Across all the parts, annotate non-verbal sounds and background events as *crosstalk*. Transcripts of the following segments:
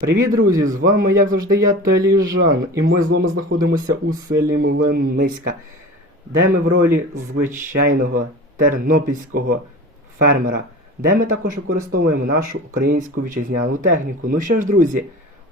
Привіт, друзі! З вами, як завжди, я Теліжан, і ми з вами знаходимося у селі Млиниська, де ми в ролі звичайного тернопільського фермера, де ми також використовуємо нашу українську вітчизняну техніку. Ну що ж, друзі,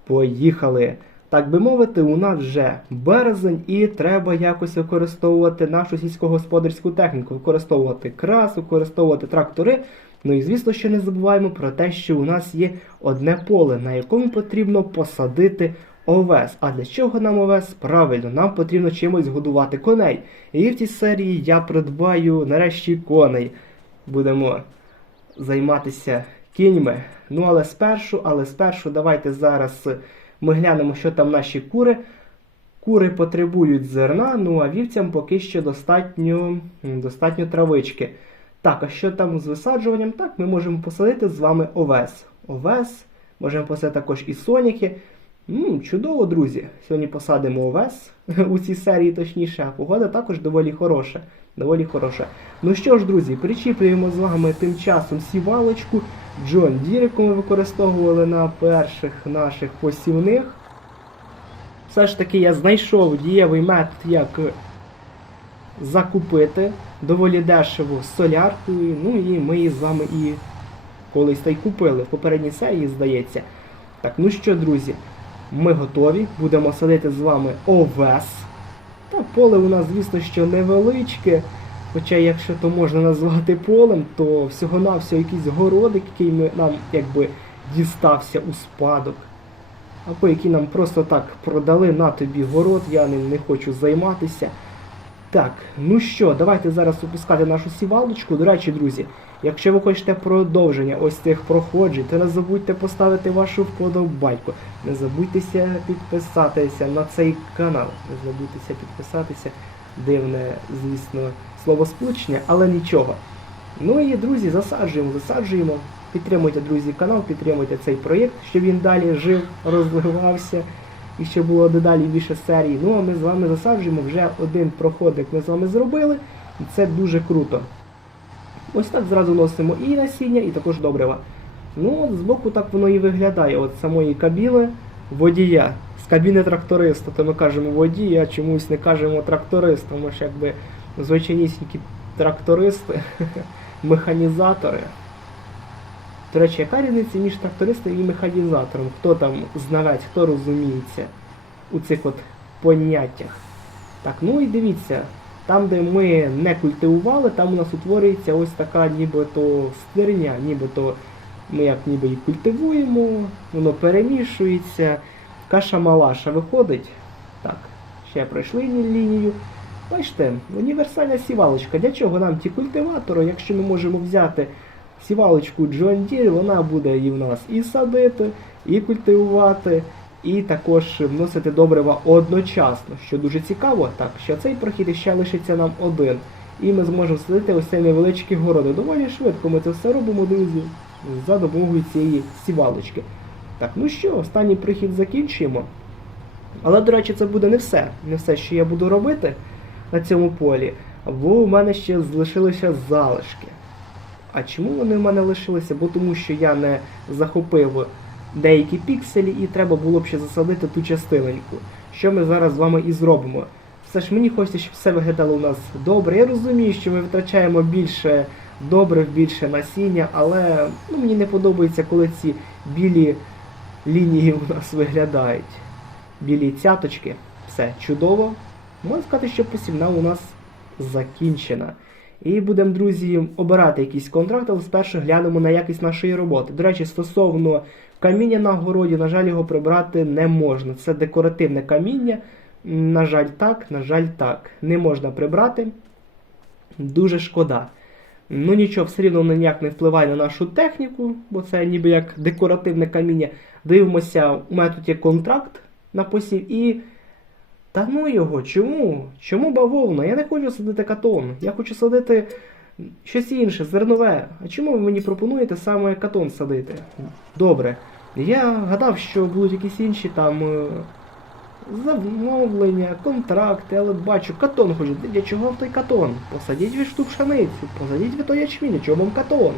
поїхали! Так би мовити, у нас вже березень і треба якось використовувати нашу сільськогосподарську техніку, використовувати крас, використовувати трактори. Ну і звісно, що не забуваємо про те, що у нас є одне поле, на якому потрібно посадити овес. А для чого нам овес? Правильно, нам потрібно чимось годувати коней. І в цій серії я придбаю нарешті коней. Будемо займатися кіньми. Ну але спершу, але спершу давайте зараз ми глянемо, що там наші кури. Кури потребують зерна, ну а вівцям поки що достатньо, достатньо травички. Так, а що там з висаджуванням? Так, ми можемо посадити з вами овес. Овес, можемо посадити також і соняки. М, чудово, друзі. Сьогодні посадимо овес *laughs* у цій серії, точніше, а погода також доволі хороша. Доволі хороша. Ну що ж, друзі, причіплюємо з вами тим часом сівалочку Джон Дір, яку ми використовували на перших наших посівних. Все ж таки я знайшов дієвий метод, як закупити доволі дешево солярку. Ну і ми її з вами і колись та й купили в попередній серії, здається. Так, ну що, друзі, ми готові. Будемо садити з вами овес. Та поле у нас, звісно, що невеличке. Хоча, якщо то можна назвати полем, то всього-навсього якийсь городик, який ми, нам якби дістався у спадок. Або який нам просто так продали на тобі город, я ним не хочу займатися. Так, ну що, давайте зараз опускати нашу сівалочку. До речі, друзі, якщо ви хочете продовження ось цих проходжень, то не забудьте поставити вашу вподобайку. Не забудьтеся підписатися на цей канал. Не забудьтеся підписатися. Дивне, звісно, словосполучення, але нічого. Ну і друзі, засаджуємо, засаджуємо. Підтримуйте, друзі, канал, підтримуйте цей проєкт, щоб він далі жив, розвивався і щоб було дедалі більше серій. Ну а ми з вами засаджуємо вже один проходик ми з вами зробили, і це дуже круто. Ось так зразу носимо і насіння, і також добрива. Ну, от збоку так воно і виглядає. От самої кабіни водія. З кабіни тракториста, то ми кажемо водій, а чомусь не кажемо тракторист, тому що якби звичайнісінькі трактористи, *laughs* механізатори. До речі, яка різниця між трактористом і механізатором? Хто там знавець, хто розуміється у цих от поняттях? Так, ну і дивіться, там, де ми не культивували, там у нас утворюється ось така нібито стерня, нібито ми як ніби її культивуємо, воно перемішується, каша-малаша виходить. Так, ще пройшли лінію. Бачите, універсальна сівалочка. Для чого нам ті культиватори, якщо ми можемо взяти сівалочку John Deere, вона буде і в нас і садити, і культивувати, і також вносити добрива одночасно, що дуже цікаво, так, що цей прохід ще лишиться нам один. І ми зможемо садити ось цей невеличкий городи. Доволі швидко ми це все робимо, друзі, за допомогою цієї сівалочки. Так, ну що, останній прихід закінчуємо. Але, до речі, це буде не все. Не все, що я буду робити на цьому полі, бо у мене ще залишилися залишки. А чому вони в мене лишилися? Бо тому що я не захопив деякі пікселі і треба було б ще засадити ту частиноньку. Що ми зараз з вами і зробимо. Все ж мені хочеться, щоб все виглядало у нас добре. Я розумію, що ми витрачаємо більше добрив, більше насіння, але ну, мені не подобається, коли ці білі лінії у нас виглядають. Білі цяточки. Все чудово. Можна сказати, що посівна у нас закінчена. І будемо, друзі, обирати якийсь контракт, але спершу глянемо на якість нашої роботи. До речі, стосовно каміння на городі, на жаль, його прибрати не можна. Це декоративне каміння. На жаль, так, на жаль, так. Не можна прибрати. Дуже шкода. Ну нічого, все рівно ніяк не впливає на нашу техніку, бо це ніби як декоративне каміння. Дивимося, у мене тут є контракт на посів і. Та ну його, чому? Чому бавовна? Я не хочу садити катон. Я хочу садити щось інше, зернове. А чому ви мені пропонуєте саме катон садити? Добре. Я гадав, що будуть якісь інші там е, замовлення, контракти, але бачу, катон хочуть. Для чого той катон? Посадіть ви ж ту пшеницю, посадіть ви той ячмінь, чого вам катон?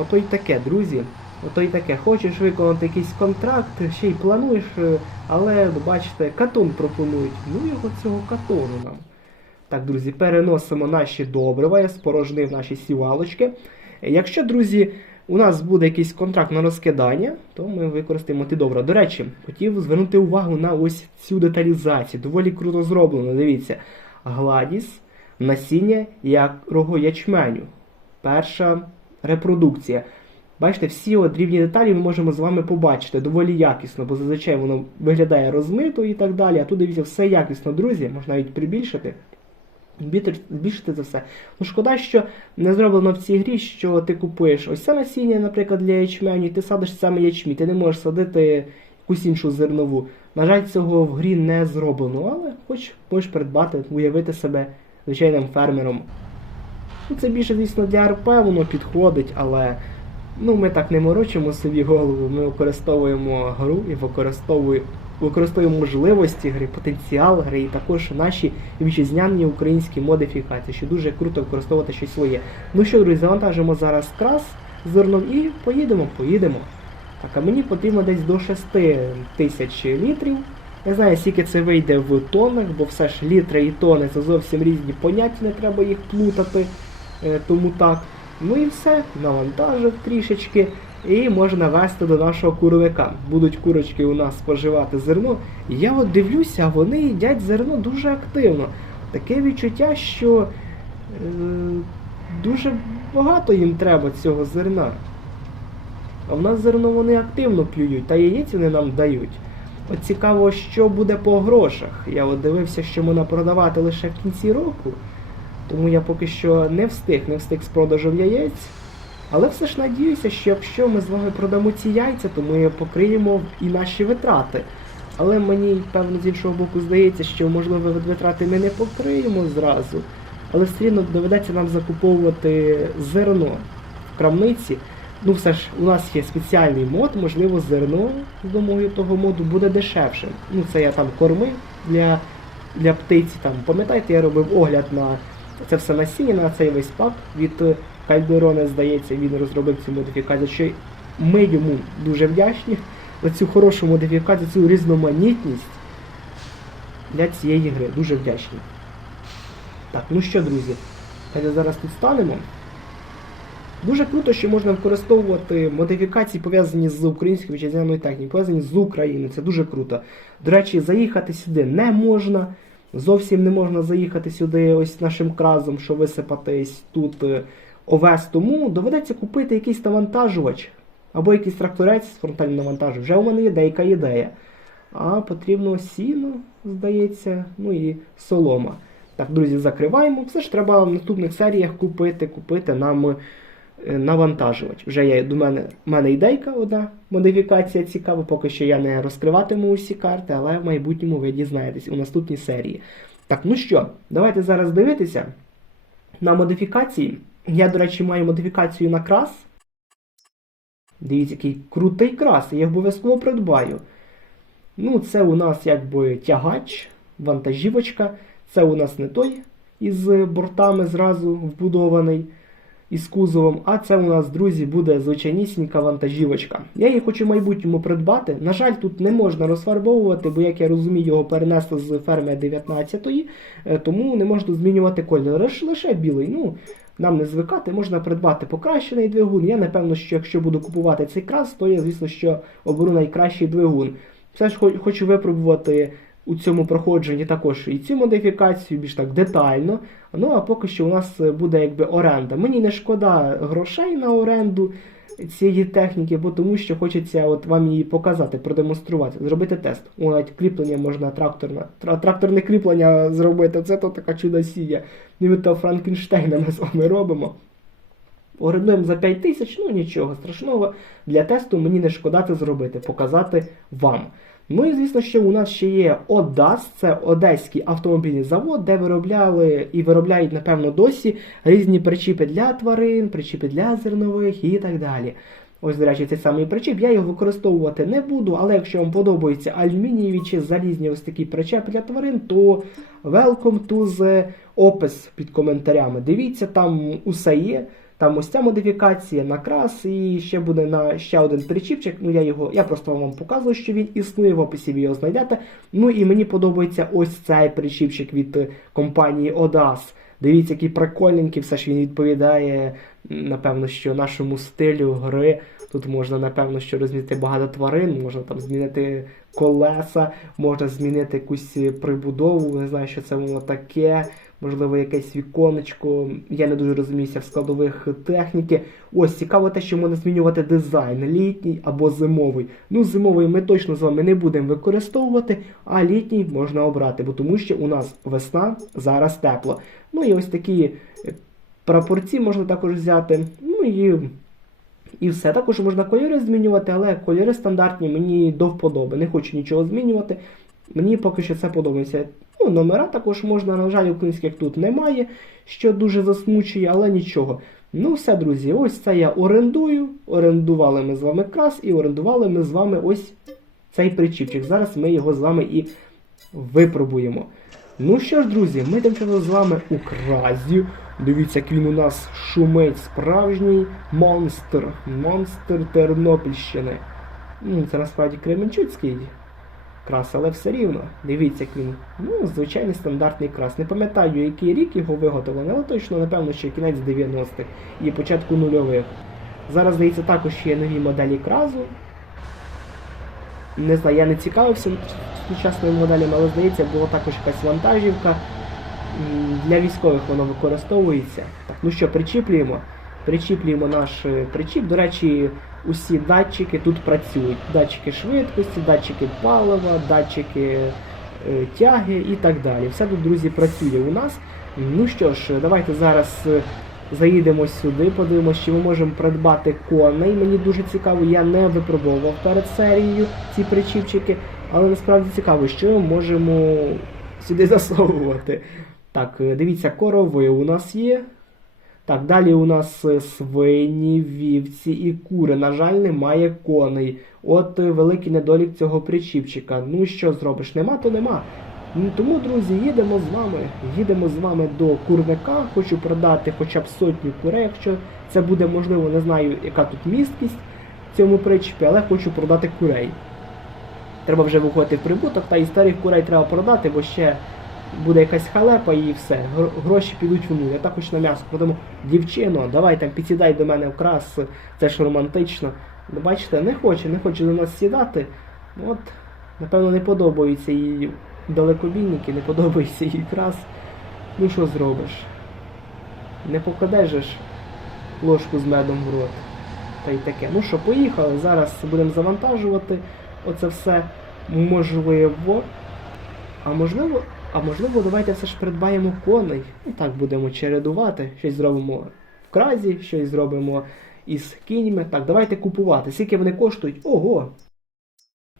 Ото й таке, друзі. Ото й таке, хочеш виконати якийсь контракт, ще й плануєш, е, але ну, бачите, катон пропонують. Ну його цього катону нам. Так, друзі, переносимо наші добрива, я спорожнив наші сівалочки. Якщо, друзі, у нас буде якийсь контракт на розкидання, то ми використаємо ті добра. До речі, хотів звернути увагу на ось цю деталізацію. Доволі круто зроблено. Дивіться, гладіс, насіння якого ячменю. Перша репродукція. Бачите, всі от дрібні деталі ми можемо з вами побачити доволі якісно, бо зазвичай воно виглядає розмито і так далі. А тут дивіться, все якісно, друзі, можна навіть прибільшити. Збільшити це все. Ну шкода, що не зроблено в цій грі, що ти купуєш ось це насіння, наприклад, для ячменю, і ти садиш саме ячмінь, ти не можеш садити якусь іншу зернову. На жаль, цього в грі не зроблено, але хоч можеш придбати, уявити себе звичайним фермером. Ну, це більше, звісно, для РП воно підходить, але ну, ми так не морочимо собі голову, ми використовуємо гру і використовуємо, використовуємо можливості гри, потенціал гри і також наші вітчизняні українські модифікації, що дуже круто використовувати щось своє. Ну що, друзі, завантажимо зараз крас зерном і поїдемо, поїдемо. Так, а мені потрібно десь до 6 тисяч літрів. Не знаю, скільки це вийде в тоннах, бо все ж літри і тони це зовсім різні поняття, не треба їх плутати. Е, тому так. Ну і все, навантажив трішечки і можна вести до нашого куровика. Будуть курочки у нас споживати зерно. Я от дивлюся, вони їдять зерно дуже активно. Таке відчуття, що е, дуже багато їм треба цього зерна. А в нас зерно вони активно клюють, та яєць вони нам дають. От цікаво, що буде по грошах. Я от дивився, що можна продавати лише в кінці року. Тому я поки що не встиг, не встиг з продажем яєць. Але все ж надіюся, що якщо ми з вами продамо ці яйця, то ми покриємо і наші витрати. Але мені, певно, з іншого боку здається, що можливо витрати ми не покриємо зразу. Але все рівно доведеться нам закуповувати зерно в крамниці. Ну, все ж, у нас є спеціальний мод, можливо, зерно з допомогою того моду буде дешевшим. Ну, це я там кормив для, для птиці. Там, пам'ятаєте, я робив огляд на це все насіння, на цей весь пак від е, Кальдерона, здається, він розробив цю модифікацію. Що ми йому дуже вдячні за цю хорошу модифікацію, цю різноманітність для цієї гри. Дуже вдячні. Так, ну що, друзі, давайте зараз тут станемо. Дуже круто, що можна використовувати модифікації, пов'язані з українською вітчизняною технікою, пов'язані з Україною. Це дуже круто. До речі, заїхати сюди не можна. Зовсім не можна заїхати сюди ось нашим кразом, що висипатись тут е, овес. Тому доведеться купити якийсь навантажувач або якийсь тракторець з фронтальним навантажем. Вже у мене є деяка ідея. А потрібно сіно, здається, ну і солома. Так, друзі, закриваємо. Все ж треба в наступних серіях купити, купити нам навантажувач. Вже є до мене, в мене ідейка одна модифікація цікава, поки що я не розкриватиму усі карти, але в майбутньому ви дізнаєтесь у наступній серії. Так, ну що, давайте зараз дивитися на модифікації. Я, до речі, маю модифікацію на крас. Дивіться, який крутий крас, я обов'язково придбаю. Ну, це у нас якби тягач, вантажівочка. Це у нас не той із бортами зразу вбудований із кузовом, а це у нас, друзі, буде звичайнісінька вантажівочка. Я її хочу в майбутньому придбати. На жаль, тут не можна розфарбовувати, бо, як я розумію, його перенесли з ферми 19-ї, е, тому не можна змінювати. Лише, лише білий. Ну, нам не звикати, можна придбати покращений двигун. Я напевно, що якщо буду купувати цей крас, то я, звісно, що оберу найкращий двигун. Все ж хочу випробувати у цьому проходженні також і цю модифікацію більш так детально. Ну а поки що у нас е, буде якби оренда. Мені не шкода грошей на оренду цієї техніки, бо тому що хочеться от вам її показати, продемонструвати, зробити тест. О, навіть кріплення можна тракторне, тра- тракторне кріплення зробити. Це то така чудосія. Ніби то Франкенштейна ми з вами робимо. Орендуємо за 5 тисяч, ну нічого страшного. Для тесту мені не шкода це зробити, показати вам. Ну і звісно, що у нас ще є ОДАС, це Одеський автомобільний завод, де виробляли і виробляють, напевно, досі різні причіпи для тварин, причіпи для зернових і так далі. Ось, до речі, цей самий причіп. Я його використовувати не буду, але якщо вам подобаються алюмінієві чи залізні ось такі причепи для тварин, то welcome to the опис під коментарями. Дивіться, там усе є. Там ось ця модифікація на крас, і ще буде на ще один причіпчик. Ну я його, я просто вам показую, що він існує, в описі ви його знайдете. Ну і мені подобається ось цей причіпчик від е, компанії ODAS. Дивіться, який прикольненький, все ж він відповідає, напевно, що нашому стилю гри. Тут можна, напевно, що розмістити багато тварин, можна там змінити колеса, можна змінити якусь е, прибудову, не знаю, що це воно таке, можливо, якесь віконечко. Я не дуже розуміюся в складових техніки. Ось цікаво те, що можна змінювати дизайн літній або зимовий. Ну, зимовий ми точно з вами не будемо використовувати, а літній можна обрати, бо тому що у нас весна, зараз тепло. Ну і ось такі е, прапорці можна також взяти. Ну і і все. Також можна кольори змінювати, але кольори стандартні мені до вподоби. Не хочу нічого змінювати. Мені поки що це подобається. Ну, номера також можна, на жаль, українських тут немає, що дуже засмучує, але нічого. Ну, все, друзі, ось це я орендую. Орендували ми з вами крас і орендували ми з вами ось цей причіпчик. Зараз ми його з вами і випробуємо. Ну що ж, друзі, ми тим часом з вами у кразі. Дивіться, як він у нас шумить справжній монстр. Монстр Тернопільщини. Це насправді Кременчуцький крас, але все рівно. Дивіться, як він. Ну, звичайний стандартний крас. Не пам'ятаю, який рік його виготовлений, але точно, напевно, що кінець 90-х і початку нульових. Зараз, здається, також є нові моделі кразу. Не знаю, я не цікавився сучасними моделями, але здається, була також якась вантажівка. Для військових воно використовується. Так, ну що, причіплюємо. Причіплюємо наш е, причіп. До речі, усі датчики тут працюють. Датчики швидкості, датчики палива, датчики е, тяги і так далі. Все тут, друзі, працює у нас. Ну що ж, давайте зараз е, заїдемо сюди, подивимося, чи ми можемо придбати коней. Мені дуже цікаво, я не випробовував перед серією ці причіпчики, але насправді цікаво, що ми можемо сюди засовувати. Так, е, дивіться, корови у нас є. Так, далі у нас свині, вівці і кури. На жаль, немає коней. От е, великий недолік цього причіпчика. Ну що зробиш? Нема, то нема. Тому, друзі, їдемо з вами. Їдемо з вами до курника. Хочу продати хоча б сотню курей, якщо це буде можливо, не знаю, яка тут місткість в цьому причіпі, але хочу продати курей. Треба вже виходити в прибуток, та і старих курей треба продати, бо ще буде якась халепа і все. Гроші підуть в нуль. Я також на м'ясо продамо. Дівчино, давай там підсідай до мене вкрас, це ж романтично. Ну, бачите, не хоче, не хоче до нас сідати. От, напевно, не подобаються їй далекобійники, не подобається їй крас. Ну що зробиш? Не покладеш ж ложку з медом в рот. Та й таке. Ну що, поїхали. Зараз будемо завантажувати оце все можливо. А можливо, а можливо, давайте все ж придбаємо коней. І так будемо чередувати. Щось зробимо в кразі, щось зробимо із кіньми. Так, давайте купувати. Скільки вони коштують? Ого!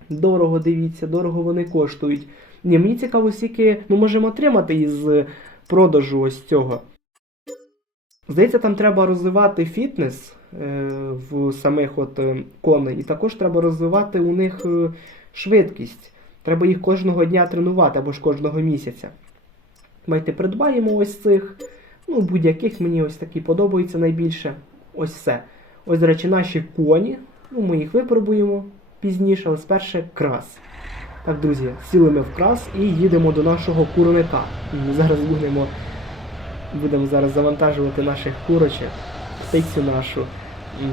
Дорого, дивіться, дорого вони коштують. Ні, мені цікаво, скільки ми можемо отримати із е, продажу ось цього. Здається, там треба розвивати фітнес е, в самих от е, коней, і також треба розвивати у них е, швидкість. Треба їх кожного дня тренувати або ж кожного місяця. Давайте придбаємо ось цих. Ну, будь-яких мені ось такі подобаються найбільше. Ось все. Ось, до речі, наші коні. Ну, ми їх випробуємо пізніше, але спершу крас. Так, друзі, сіли ми в крас і їдемо до нашого курника. Зараз будемо, будемо зараз завантажувати наших курочок, птицю нашу.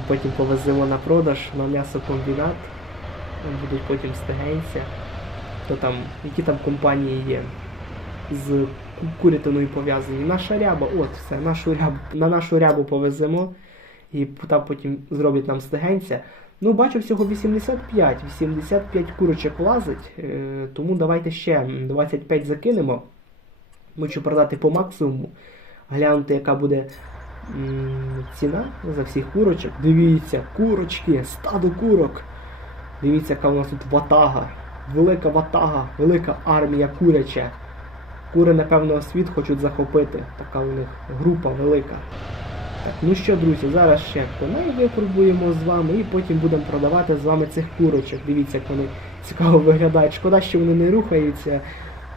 Потім повеземо на продаж на м'ясокомбінат. Будуть потім стегенця. То там, які там компанії є з ку- курятиною пов'язані. Наша ряба, от все, нашу рябу, на нашу рябу повеземо і там потім зроблять нам стегенця. Ну, бачу всього 85. 85 курочок влазить, е, тому давайте ще 25 закинемо. Хочу продати по максимуму. Глянути, яка буде ціна за всіх курочок. Дивіться, курочки, стадо курок. Дивіться, яка у нас тут ватага. Велика ватага, велика армія куряча. Кури, напевно, світ хочуть захопити. Така у них група велика. Так, ну що, друзі, зараз ще коней випробуємо з вами і потім будемо продавати з вами цих курочок. Дивіться, як вони цікаво виглядають. Шкода, що вони не рухаються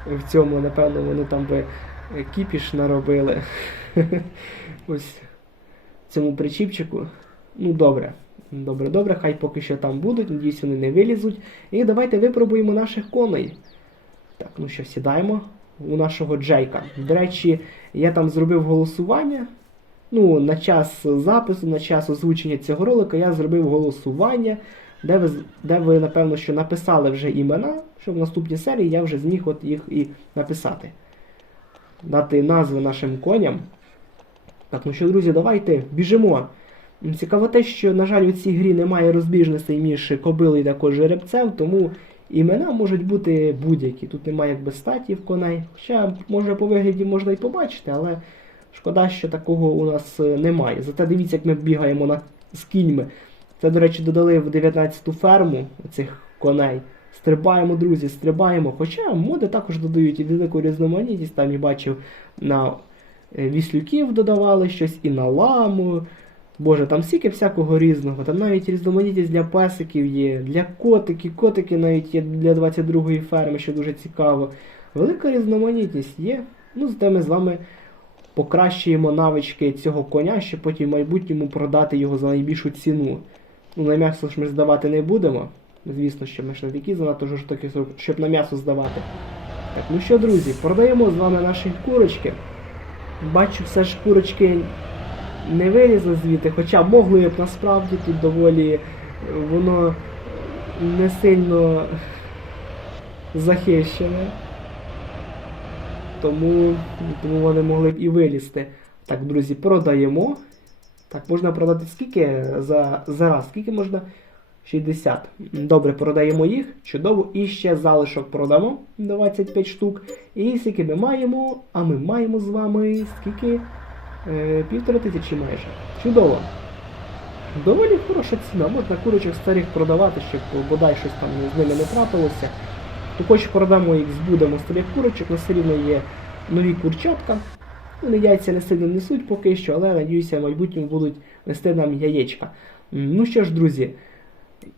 в цьому, напевно, вони там би кіпіш наробили. *laughs* Ось цьому причіпчику. Ну, добре. Добре, добре, хай поки що там будуть, надіюсь, вони не вилізуть. І давайте випробуємо наших коней. Так, ну що, сідаємо у нашого Джейка. До речі, я там зробив голосування. Ну, на час запису, на час озвучення цього ролика я зробив голосування, де ви, де ви напевно, що написали вже імена, що в наступній серії я вже зміг от їх і написати. Дати назви нашим коням. Так, ну що, друзі, давайте біжимо. Цікаво те, що, на жаль, у цій грі немає розбіжностей між кобилою та також жеребцем, тому імена можуть бути будь-які. Тут немає якби статів коней. Хоча, може, по вигляді можна і побачити, але шкода, що такого у нас е, немає. Зате дивіться, як ми бігаємо на... з кіньми. Це, до речі, додали в 19-ту ферму цих коней. Стрибаємо, друзі, стрибаємо. Хоча моди також додають і велику різноманітність. Там я бачив на е, віслюків додавали щось і на ламу. Боже, там стільки всякого різного. Там навіть різноманітність для песиків є, для котиків, котики навіть є для 22-ї ферми, що дуже цікаво. Велика різноманітність є. Ну, зате ми з вами покращуємо навички цього коня, щоб потім в майбутньому продати його за найбільшу ціну. Ну, на м'ясо ж ми здавати не будемо. Звісно, що ми ж такі занадто жорстокі, щоб на м'ясо здавати. Так, ну що, друзі, продаємо з вами наші курочки. Бачу, все ж курочки не вилізли звідти, хоча могли б насправді тут доволі е, воно не сильно захищене. Тому, тому вони могли б і вилізти. Так, друзі, продаємо. Так, можна продати скільки за, за раз? Скільки можна? 60. Добре, продаємо їх. Чудово. І ще залишок продамо 25 штук. І скільки ми маємо? А ми маємо з вами скільки? Е, півтори тисячі майже. Чудово. Доволі хороша ціна. Можна курочок старих продавати, щоб бодай щось там з ними не трапилося. То хоч продамо їх, збудемо старих курочок, але все рівно є нові курчатка. Вони яйця не сильно несуть поки що, але надіюся, в майбутньому будуть нести нам яєчка. Ну що ж, друзі,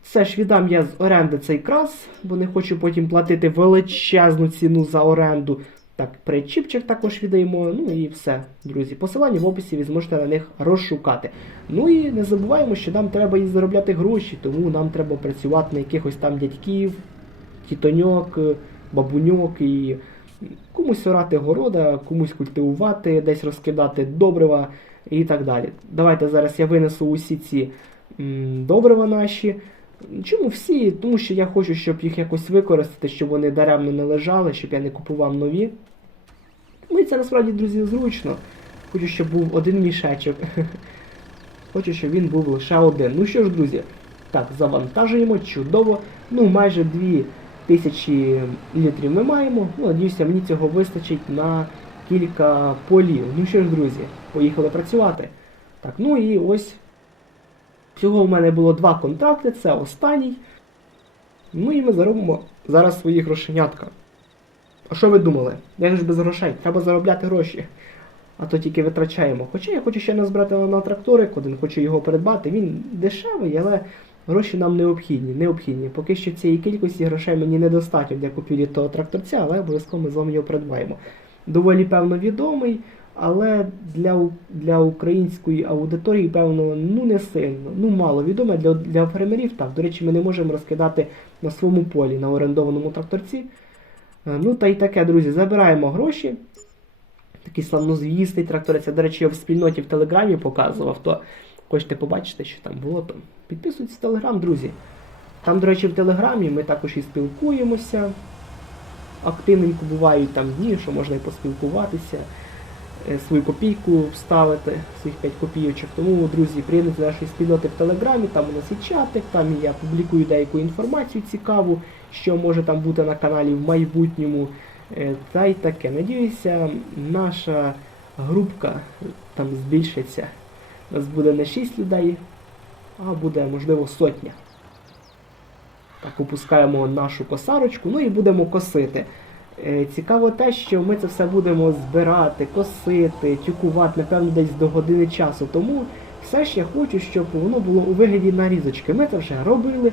все ж віддам я з оренди цей крас, бо не хочу потім платити величезну ціну за оренду. Так, причіпчик також віддаємо. Ну і все, друзі. Посилання в описі ви зможете на них розшукати. Ну і не забуваємо, що нам треба і заробляти гроші, тому нам треба працювати на якихось там дядьків, тітоньок, бабуньок і комусь орати города, комусь культивувати, десь розкидати добрива і так далі. Давайте зараз я винесу усі ці добрива наші. Чому всі? Тому що я хочу, щоб їх якось використати, щоб вони даремно не лежали, щоб я не купував нові. Ну і це насправді, друзі, зручно. Хочу, щоб був один мішечок. *laughs* Хочу, щоб він був лише один. Ну що ж, друзі, так, завантажуємо, чудово. Ну, майже 2000 літрів ми маємо. Ну, надіюся, мені цього вистачить на кілька полів. Ну що ж, друзі, поїхали працювати. Так, ну і ось Всього в мене було два контракти, це останній. Ну і ми заробимо зараз свої грошенятка. А що ви думали? Як ж без грошей? Треба заробляти гроші. А то тільки витрачаємо. Хоча я хочу ще назбирати на тракторик один, хочу його придбати. Він дешевий, але гроші нам необхідні. необхідні. Поки що цієї кількості грошей мені недостатньо для купівлі того тракторця, але обов'язково ми з вами його придбаємо. Доволі певно відомий, але для, для української аудиторії, певно, ну не сильно, ну мало відоме. Для, для фермерів так. До речі, ми не можемо розкидати на своєму полі, на орендованому тракторці. Е, Ну та й таке, друзі, забираємо гроші. Такий славнозвісний тракторець. Я, до речі, його в спільноті в Телеграмі показував, то хочете побачити, що там було, то підписуйтесь в Телеграм, друзі. Там, до речі, в Телеграмі ми також і спілкуємося. Активненько бувають там дні, що можна і поспілкуватися, свою копійку вставити, своїх 5 копійочок. Тому, друзі, приєднуйтесь до нашої спільноти в Телеграмі, там у нас і чатик, там я публікую деяку інформацію цікаву, що може там бути на каналі в майбутньому. Е, Та й таке. Надіюся, наша групка там збільшиться. У нас буде не 6 людей, а буде, можливо, сотня. Так, опускаємо нашу косарочку, ну і будемо косити. Е, Цікаво те, що ми це все будемо збирати, косити, тюкувати, напевно, десь до години часу. Тому все ж я хочу, щоб воно було у вигляді нарізочки. Ми це вже робили.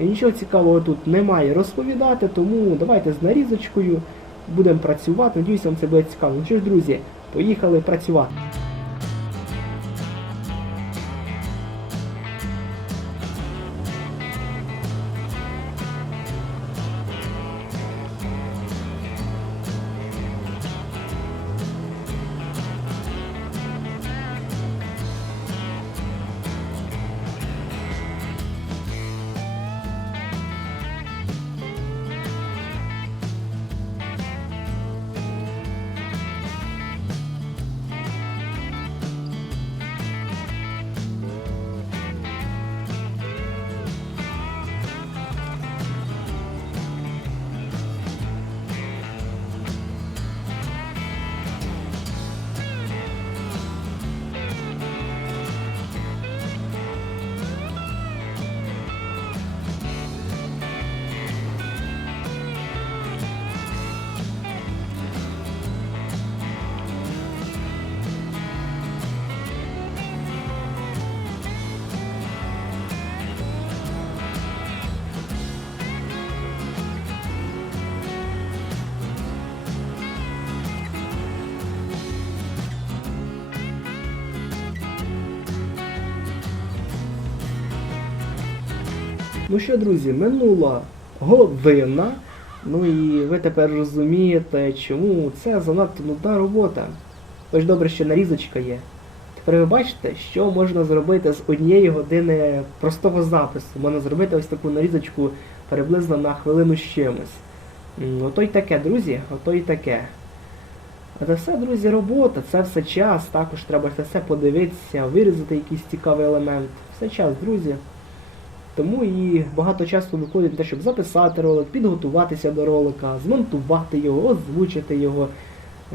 Нічого цікавого тут немає розповідати, тому давайте з нарізочкою будемо працювати. Надіюсь, вам це буде цікаво. Ну що ж, друзі, поїхали працювати. Ну що, друзі, минула година. Ну і ви тепер розумієте, чому це занадто нудна робота. Тож добре, що нарізочка є. Тепер ви бачите, що можна зробити з однієї години простого запису. Можна зробити ось таку нарізочку приблизно на хвилину з чимось. Ото й таке, друзі, ото й таке. Це все, друзі, робота, це все час. Також треба це все подивитися, вирізати якийсь цікавий елемент. Все час, друзі. Тому і багато часу виходить на те, щоб записати ролик, підготуватися до ролика, змонтувати його, озвучити його.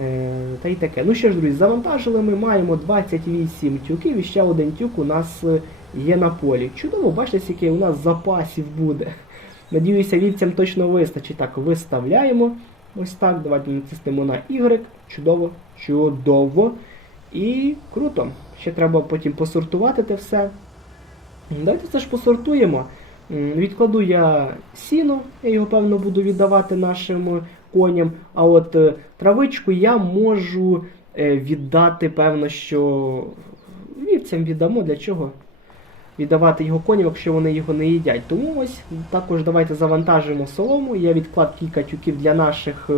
Е, та й таке. Ну що ж, друзі, завантажили ми маємо 28 тюків і ще один тюк у нас е, є на полі. Чудово, бачите, скільки у нас запасів буде. Надіюся, вівцям точно вистачить. Так, виставляємо. Ось так. Давайте натиснемо на Y. Чудово, чудово. І круто. Ще треба потім посортувати те все. Давайте це ж посортуємо. Відкладу я сіно, я його певно буду віддавати нашим е, коням. А от е, травичку я можу е, віддати, певно, що вівцям віддамо. Для чого? Віддавати його коням, якщо вони його не їдять. Тому ось також давайте завантажимо солому. Я відклад кілька тюків для наших.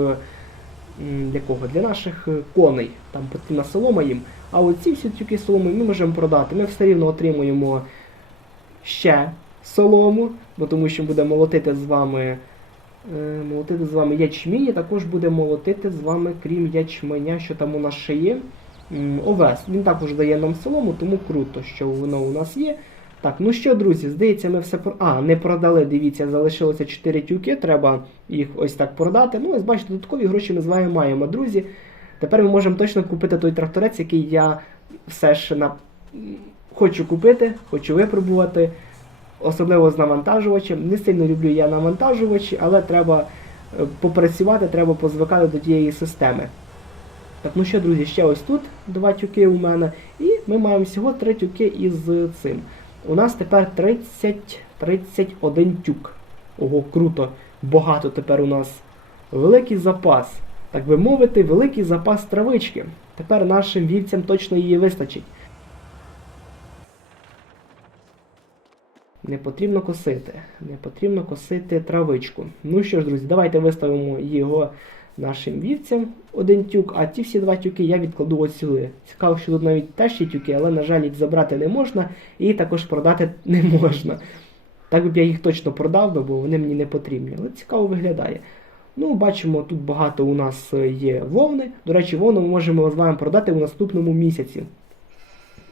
Для кого? Для наших коней. Там потрібна солома їм. А оці всі тюки соломи ми можемо продати. Ми все рівно отримуємо ще солому, бо тому що буде молотити з вами. е, Молотити з вами ячмінь, і також буде молотити з вами, крім ячменя, що там у нас ще є. Овес. Він також дає нам солому, тому круто, що воно у нас є. Так, ну що, друзі, здається, ми все про. А, не продали, дивіться, залишилося 4 тюки, треба їх ось так продати. Ну, ось бачите, додаткові гроші ми з вами маємо, друзі. Тепер ми можемо точно купити той тракторець, який я все ж на... хочу купити, хочу випробувати. Особливо з навантажувачем. Не сильно люблю я навантажувачі, але треба е, попрацювати, треба позвикати до тієї системи. Так, ну що, друзі, ще ось тут два тюки у мене. І ми маємо всього три тюки із цим. У нас тепер 30, 31 тюк. Ого, круто. Багато тепер у нас. Великий запас. Так би мовити, великий запас травички. Тепер нашим вівцям точно її вистачить. Не потрібно косити. Не потрібно косити травичку. Ну що ж, друзі, давайте виставимо його нашим вівцям один тюк, а ті всі два тюки я відкладу ось сюди. Цікаво, що тут навіть теж тюки, але, на жаль, їх забрати не можна і також продати не можна. Так би я їх точно продав бо вони мені не потрібні. Але цікаво виглядає. Ну, бачимо, тут багато у нас е, є вовни. До речі, вовну ми можемо з вами продати у наступному місяці.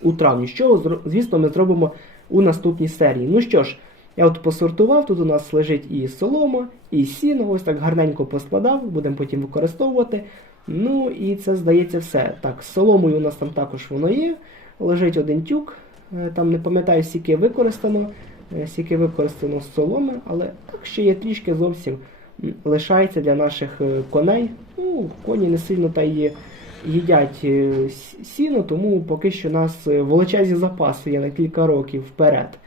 У травні. Що, звісно, ми зробимо у наступній серії. Ну що ж, я от посортував, тут у нас лежить і солома, і сіно, ось так гарненько поскладав, будемо потім використовувати. Ну і це здається все. Так, з соломою у нас там також воно є. Лежить один тюк, е, там не пам'ятаю, скільки використано, е, скільки використано з соломи, але так ще є трішки зовсім лишається для наших е, коней. Ну, коні не сильно та й їдять е, сіно, тому поки що у нас е, величезні запаси є на кілька років вперед.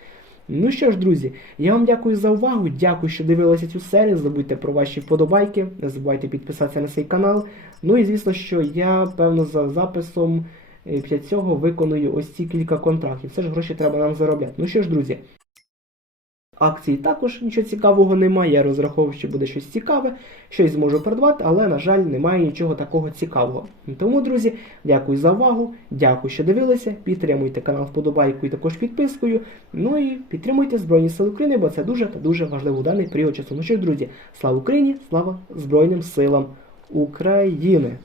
Ну що ж, друзі, я вам дякую за увагу. Дякую, що дивилися цю серію. Забудьте про ваші вподобайки, не забувайте підписатися на цей канал. Ну і звісно, що я, певно, за записом е, після цього виконую ось ці кілька контрактів. Все ж гроші треба нам заробляти. Ну що ж, друзі. Акції також нічого цікавого немає. Я розраховував, що буде щось цікаве, щось зможу придбати, але, на жаль, немає нічого такого цікавого. Тому, друзі, дякую за увагу, дякую, що дивилися. Підтримуйте канал вподобайкою і також підпискою. Ну і підтримуйте Збройні Сили України, бо це дуже та дуже важливо у даний період часу. Ну що, друзі, слава Україні, слава Збройним силам України!